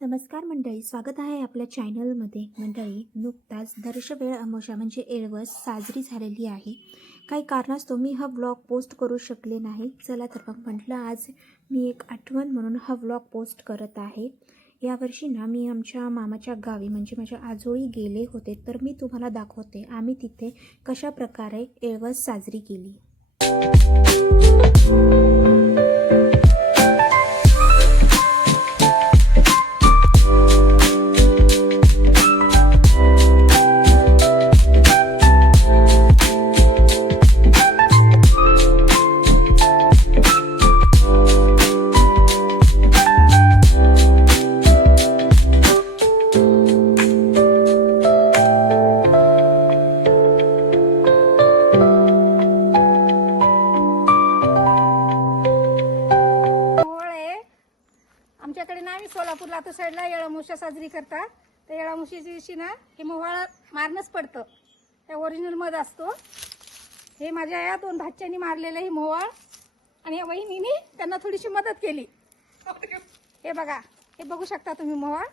नमस्कार मंडळी, स्वागत आहे आपल्या चॅनलमध्ये. मंडळी, नुकताच दर्शवेळ अमावस्या म्हणजे एळवस साजरी झालेली आहे. काही कारणास्तव मी हा व्लॉग पोस्ट करू शकले नाही. चला तर मग म्हटलं आज मी एक आठवण म्हणून हा व्लॉग पोस्ट करत आहे. यावर्षी ना मी आमच्या मामाच्या गावी म्हणजे माझ्या आजोळी गेले होते, तर मी तुम्हाला दाखवते आम्ही तिथे कशा प्रकारे एळवस साजरी केली. आमच्याकडे ना आम्ही सोलापूरला आता साईडला येळामुषा साजरी करतात. तर येळामुषीच्या दिवशी ना हे मोहळा मारणंच पडतं. त्या ओरिजिनल मध असतो. हे माझ्या या दोन भाच्यांनी मारलेलं हे मोहळ आणि या वहिनीने त्यांना थोडीशी मदत केली. हे बघा, हे बघू शकता तुम्ही मोहळ.